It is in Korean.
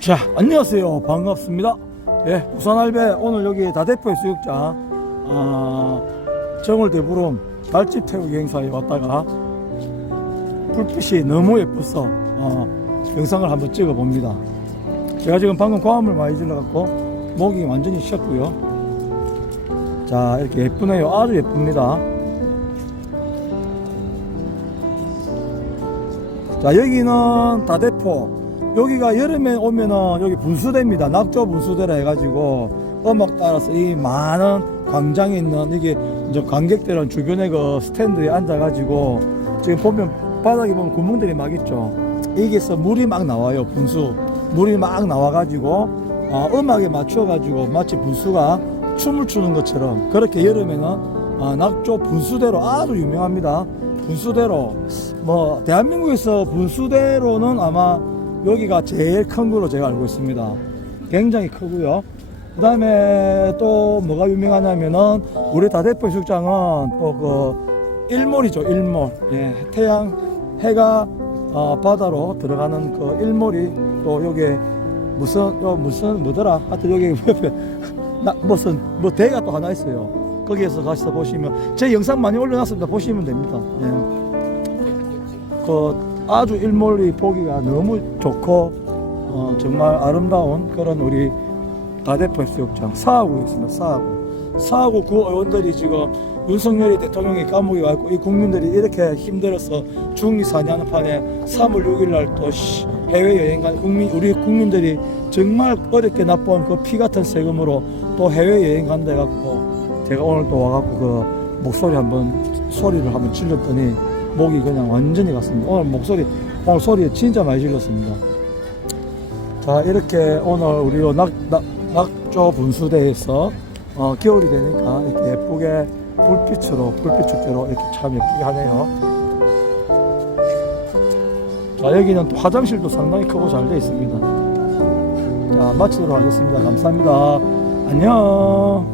자, 안녕하세요. 반갑습니다. 예, 부산알배 오늘 여기 다대포 해수욕장, 아, 정월대부름 달집 태우기 행사에 왔다가 불빛이 너무 예뻐서 어, 영상을 한번 찍어 봅니다. 제가 지금 방금 광화물 많이 질러갖고 목이 완전히 쉬었고요. 자, 이렇게 예쁘네요. 아주 예쁩니다. 자, 여기는 다대포. 여기가 여름에 오면은 여기 분수대입니다. 낙조 분수대라 해가지고 음악 따라서 이 많은 광장에 있는 이게 이제 관객들은 주변에 그 스탠드에 앉아가지고 지금 보면 바닥에 보면 구멍들이 막 있죠. 여기서 물이 막 나와요. 분수. 물이 막 나와가지고 어, 음악에 맞춰가지고 마치 분수가 춤을 추는 것처럼 그렇게 여름에는 어, 낙조 분수대로 아주 유명합니다. 분수대로 뭐 대한민국에서 분수대로는 아마 여기가 제일 큰 거로 제가 알고 있습니다. 굉장히 크고요. 그 다음에 또 뭐가 유명하냐면은 우리 다대포 해수욕장은 또 그 일몰이죠 일몰. 예, 태양 해가 어, 바다로 들어가는 그 일몰이 또 여기 무슨 요 무슨 뭐더라? 하여튼 여기 옆에 나 무슨 뭐 대가 또 하나 있어요. 거기에서 가서 보시면 제 영상 많이 올려놨습니다. 보시면 됩니다. 예. 그 아주 일몰이 보기가 너무 좋고 어, 정말 아름다운 그런 우리 다대포 해수욕장 사하구에 있습니다. 사하구 사하구 구 의원들이 지금 윤석열이 대통령이 감옥에 가 있고 이 국민들이 이렇게 힘들어서 중리 사냐는 판에 3월 6일 날 또 해외 여행 간 국민 우리 국민들이 정말 어렵게 납부한 그 피 같은 세금으로 또 해외 여행 간다 해갖고 제가 오늘 또 와갖고 그 목소리 한번 소리를 한번 질렀더니 목이 그냥 완전히 갔습니다. 오늘 목소리 오늘 소리 진짜 많이 질렀습니다. 자 이렇게 오늘 우리 요 낙, 낙, 낙조 분수대에서 어, 겨울이 되니까 이렇게 예쁘게 불빛으로 불빛 축제로 이렇게 참 예쁘게 하네요. 자 여기는 또 화장실도 상당히 크고 잘 되어 있습니다. 자 마치도록 하겠습니다. 감사합니다. 안녕.